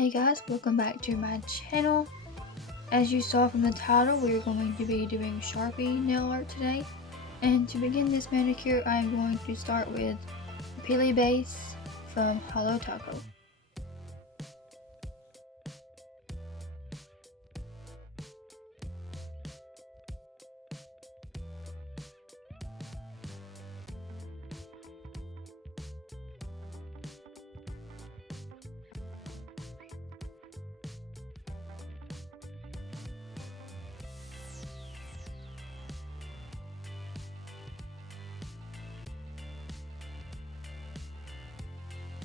Hey guys, welcome back to my channel. As you saw from the title, we're going to be doing Sharpie nail art today. And to begin this manicure, I'm going to start with the Peely base from Holo Taco.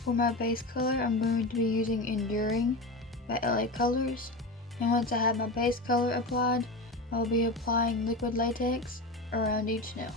For my base color, I'm going to be using Enduring by LA Colors. And once I have my base color applied, I'll be applying liquid latex around each nail.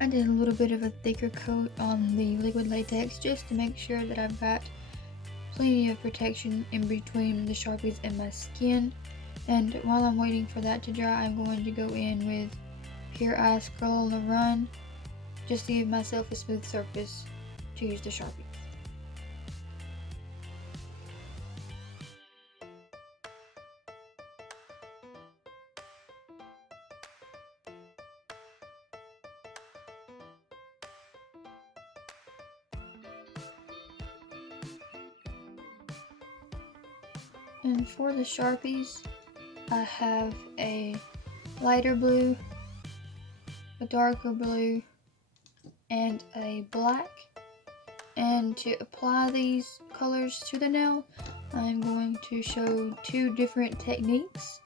I did a little bit of a thicker coat on the liquid latex just to make sure that I've got plenty of protection in between the Sharpies and my skin. And while I'm waiting for that to dry, I'm going to go in with Pure Ice Curl on the Run just to give myself a smooth surface to use the Sharpie. And for the Sharpies, I have a lighter blue, a darker blue, and a black. And to apply these colors to the nail, I'm going to show two different techniques.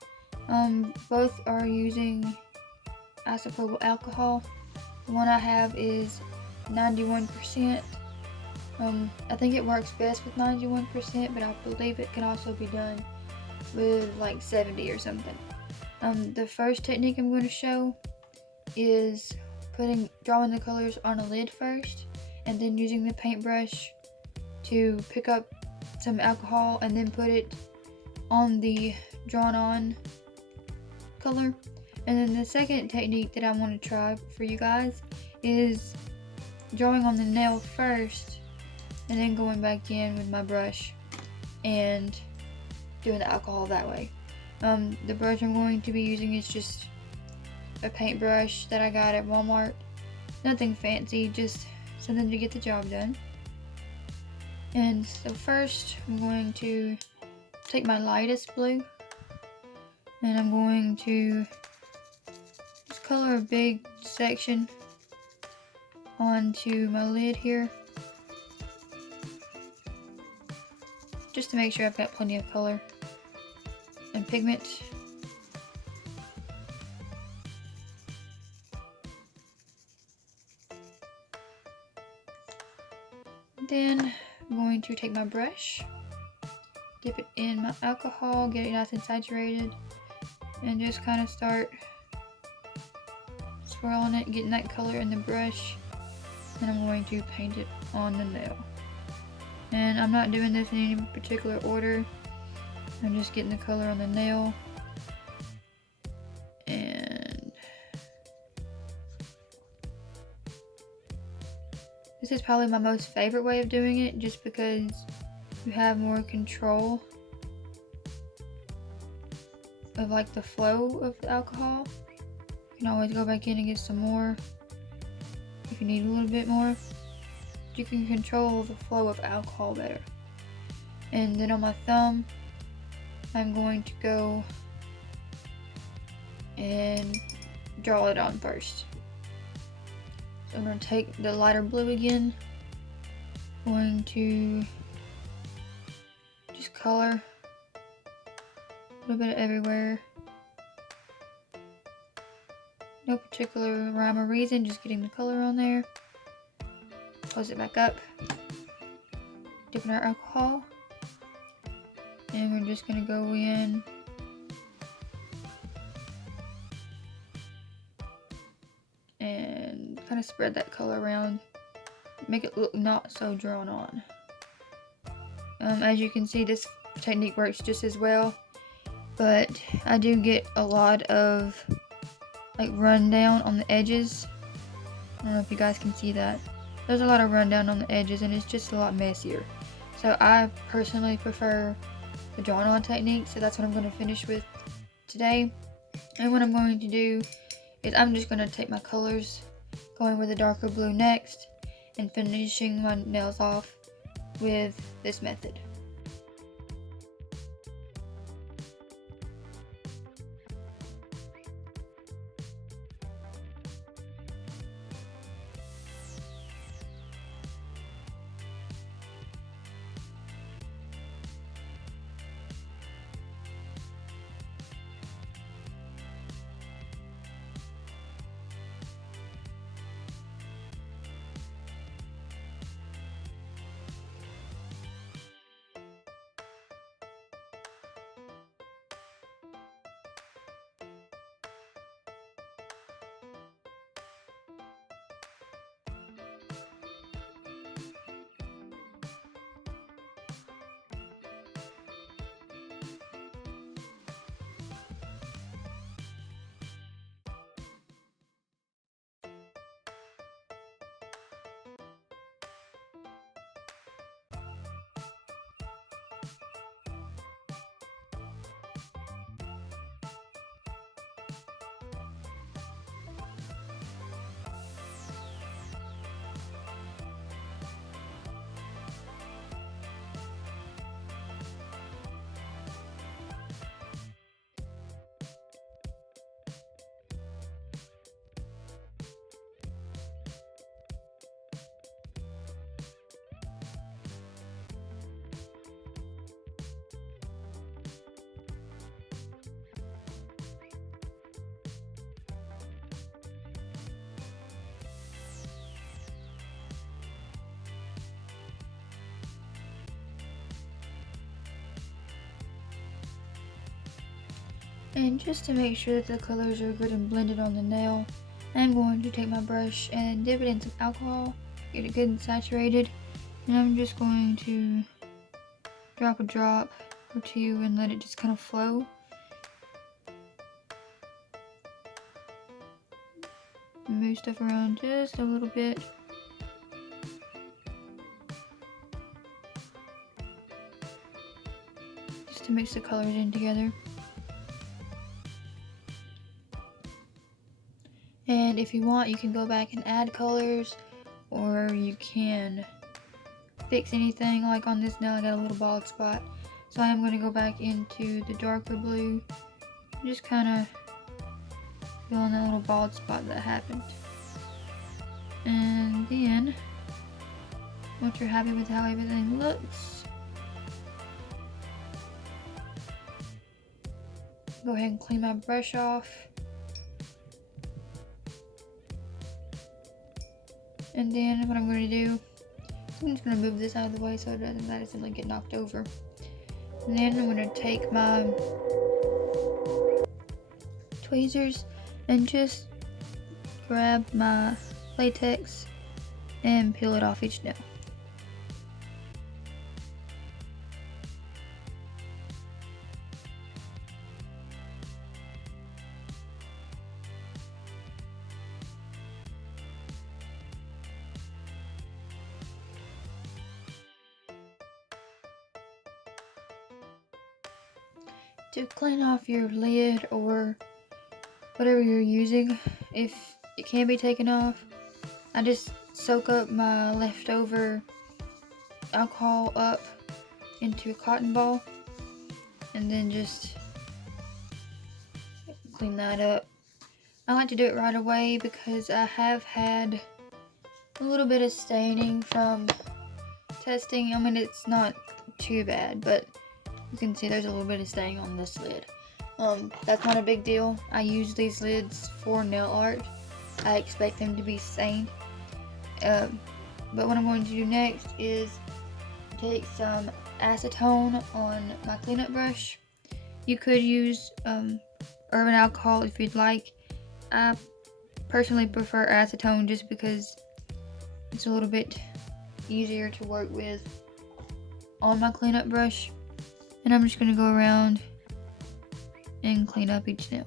Both are using isopropyl alcohol. The one I have is 91%. I think it works best with 91%, but I believe it can also be done with like 70 or something. The first technique I'm going to show is drawing the colors on a lid first, and then using the paintbrush to pick up some alcohol and then put it on the drawn on color. And then the second technique that I want to try for you guys is drawing on the nail first and then going back in with my brush and doing the alcohol that way. The brush I'm going to be using is just a paintbrush that I got at Walmart. Nothing fancy, just something to get the job done. And so first I'm going to take my lightest blue and I'm going to just color a big section onto my lid here, just to make sure I've got plenty of color and pigment. Then I'm going to take my brush, dip it in my alcohol, get it nice and saturated, and just kind of start swirling it, getting that color in the brush. And I'm going to paint it on the nail. And I'm not doing this in any particular order. I'm just getting the color on the nail. And this is probably my most favorite way of doing it, just because you have more control of like the flow of the alcohol. You can always go back in and get some more if you need a little bit more. You can control the flow of alcohol better. And then on my thumb, I'm going to go and draw it on first. So I'm going to take the lighter blue again, going to just color a little bit everywhere. No particular rhyme or reason, just getting the color on there. Close it back up. Dip in our alcohol. And we're just going to go in and kind of spread that color around. Make it look not so drawn on. As you can see, this technique works just as well. But I do get a lot of like rundown on the edges. I don't know if you guys can see that. There's a lot of rundown on the edges and it's just a lot messier. So I personally prefer the drawn on technique, so that's what I'm going to finish with today. And what I'm going to do is I'm just going to take my colors, going with the darker blue next, and finishing my nails off with this method. And just to make sure that the colors are good and blended on the nail, I'm going to take my brush and dip it in some alcohol, get it good and saturated, and I'm just going to drop a drop or two and let it just kind of flow. Move stuff around just a little bit. Just to mix the colors in together. And if you want, you can go back and add colors, or you can fix anything. Like on this nail, I got a little bald spot. So I am going to go back into the darker blue, just kind of fill in that little bald spot that happened. And then, once you're happy with how everything looks, go ahead and clean my brush off. And then what I'm going to do, I'm just going to move this out of the way so it doesn't accidentally get knocked over. And then I'm going to take my tweezers and just grab my latex and peel it off each nail. To clean off your lid or whatever you're using, if it can be taken off, I just soak up my leftover alcohol up into a cotton ball and then just clean that up. I like to do it right away because I have had a little bit of staining from testing. I mean, it's not too bad, but you can see there's a little bit of staining on this lid. That's not a big deal. I use these lids for nail art. I expect them to be stained. But what I'm going to do next is take some acetone on my cleanup brush. You could use urban alcohol if you'd like. I personally prefer acetone just because it's a little bit easier to work with on my cleanup brush. And I'm just going to go around and clean up each nail.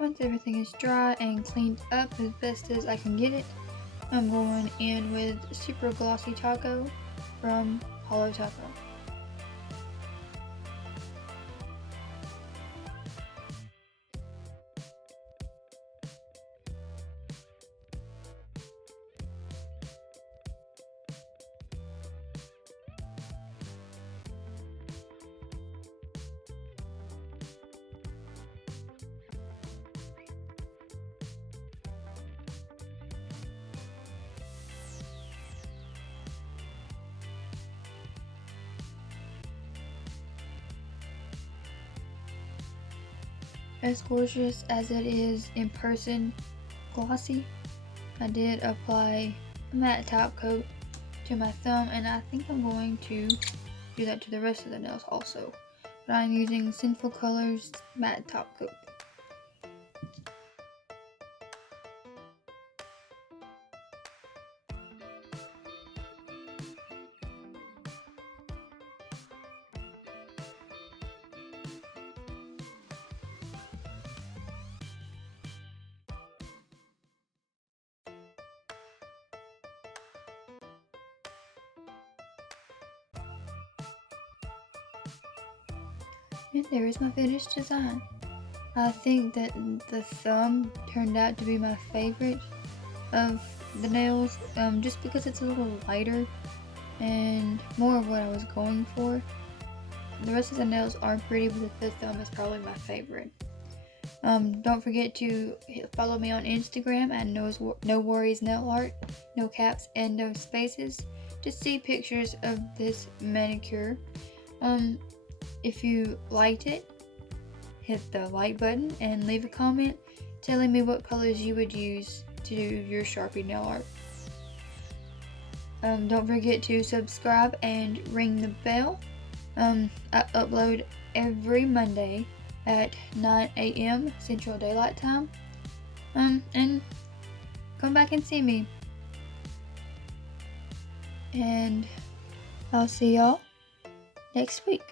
Once everything is dry and cleaned up as best as I can get it, I'm going in with Super Glossy Taco from Holo Taco. As gorgeous as it is in person, glossy, I did apply a matte top coat to my thumb, and I think I'm going to do that to the rest of the nails also. But I'm using Sinful Colors matte top coat. And there is my finished design. I think that the thumb turned out to be my favorite of the nails, just because it's a little lighter and more of what I was going for. The rest of the nails are pretty, but the thumb is probably my favorite. Don't forget to follow me on Instagram at No Worries Nail Art, no caps and no spaces, to see pictures of this manicure. If you liked it, hit the like button and leave a comment telling me what colors you would use to do your Sharpie nail art. Don't forget to subscribe and ring the bell. I upload every Monday at 9 a.m. Central Daylight Time. And come back and see me. And I'll see y'all next week.